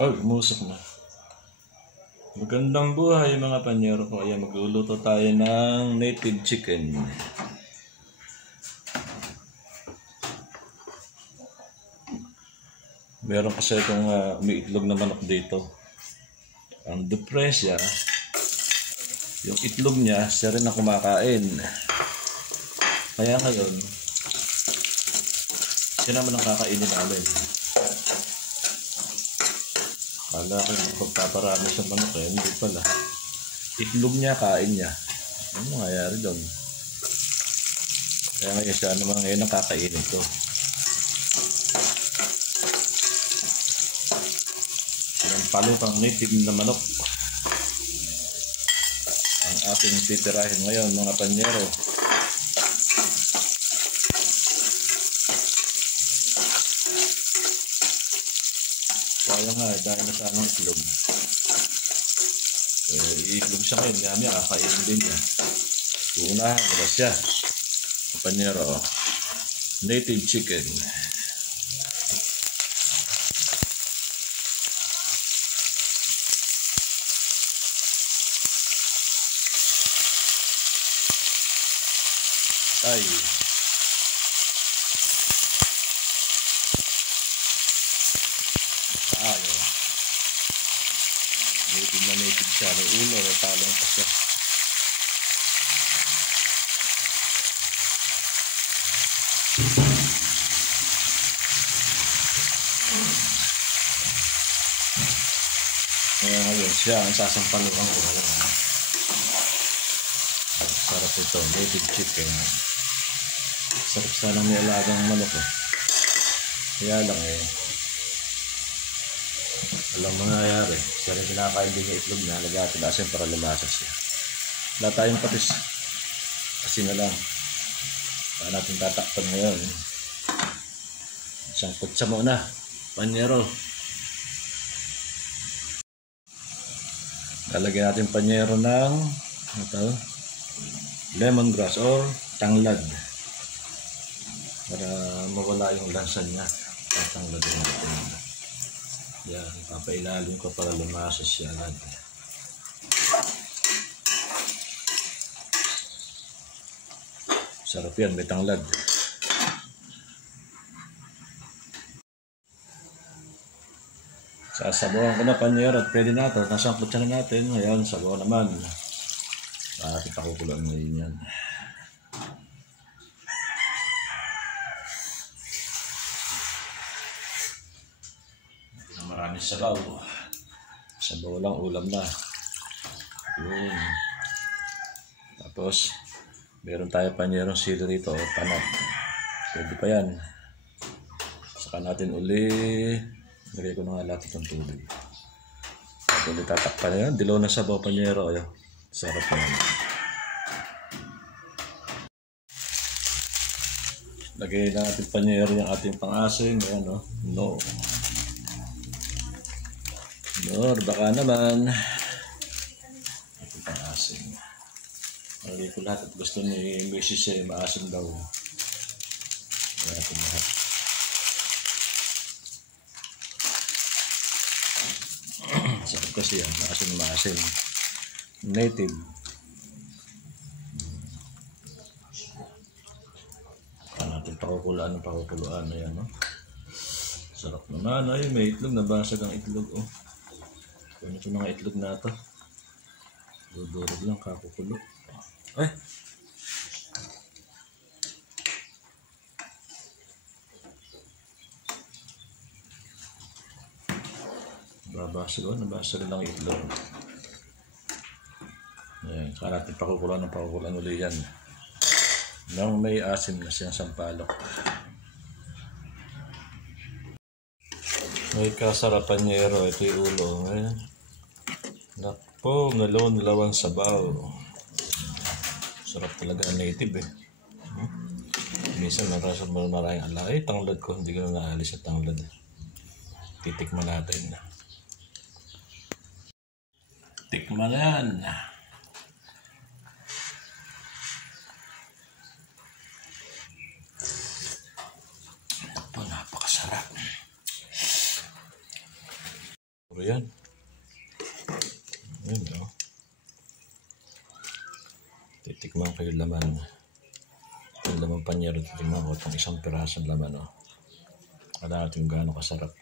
Oh, umusok na. Magandang buhay mga panyero ko. Ayan, magluluto tayo ng native chicken. Meron kasi itong umiitlog na manok dito. Ang depresya, yung itlog niya, siya rin ang kumakain. Kaya ngayon, siya naman ang kakainin namin. Kala ko magpaparami sa manok eh, hindi pala. Itlog niya, kain niya. Ano nangyayari doon? Kaya ngayon siya naman ngayon ang kakainin ko. Yung palutang native na manok. Ang ating titirahin ngayon mga panyero. Kaya nga, dahil na sa anong itlog. Iitlog siya ngayon, kaya niya, kakainin din niya. Uunahan, wala siya. Panyero, native chicken. Ay. Tayo. Native na native siya. May ulo, natalong pa siya. Kaya ngayon siya ang sasampalukan ko. Sarap ito, native chicken. Sarap sana may alagang manok eh. Kaya lang eh, walang mangyayari. Siya rin kinakain din yung itlog na nagatin asin para lumasas siya. Wala tayong patis. Kasi na lang. Saan natin tatakpan ngayon. Isang kutsa muna. Panyero. Lalagyan natin panyero ng lemongrass or tanglad. Para mawala yung lansa niya. Tanglad yung natin. Yan, papailalim ko para lumasas siya agad. Sarap yan, may tanglad. Sasabawan ko na panyero at pwede na ito. Nasangkot siya na natin. Ngayon, sabaw naman. Bakit pakukulang ngayon yan. Maraming sabaw. Sabaw lang, ulam na. Yun. Tapos, meron tayo panyerong sili rito. Panat. Pwede pa yan. Saka natin uli. Lagay ko na nga lahat itong tubig. At ulit tatakpan na yan. Dilaw na sabaw panyero. Ayan. Sarap yan. Lagay na natin panyero yung ating pang-asim. Ayan o. No. No, baka naman. Ating pang-asim. Lagay ko lahat at gusto ni Mrs. eh, maasim daw. Lagay natin lahat. Sarap kasi yan. Maasim. Native. Natin pakukuluan ng pakukuluan. Ayan, no? Sarap naman. Ay, may itlog. Nabasag ang itlog. Oh. Kung ito mga itlog na ito. Dudurog lang kakukulo. Ay! Nabasag. Oh. Nabasag lang itlog. Ayan. Kaya natin pakukuluan ng pakukuluan ulit yan. Nang may asim na siyang sampalok. May kasarapan niyero. Ito yung ulo. Ayan. Nakpo, nalawang sabaw. Sarap talaga ang native eh. Minsan maraming ala. Ay, tanglad ko. Hindi ko na naalis sa tanglad. Titikman natin. Tikman yan. O yan. Yan o. Titikman ko yung laman. Yung laman panyero, titikman ko itong isang pirasong laman o. Wala natin gaano kasarap.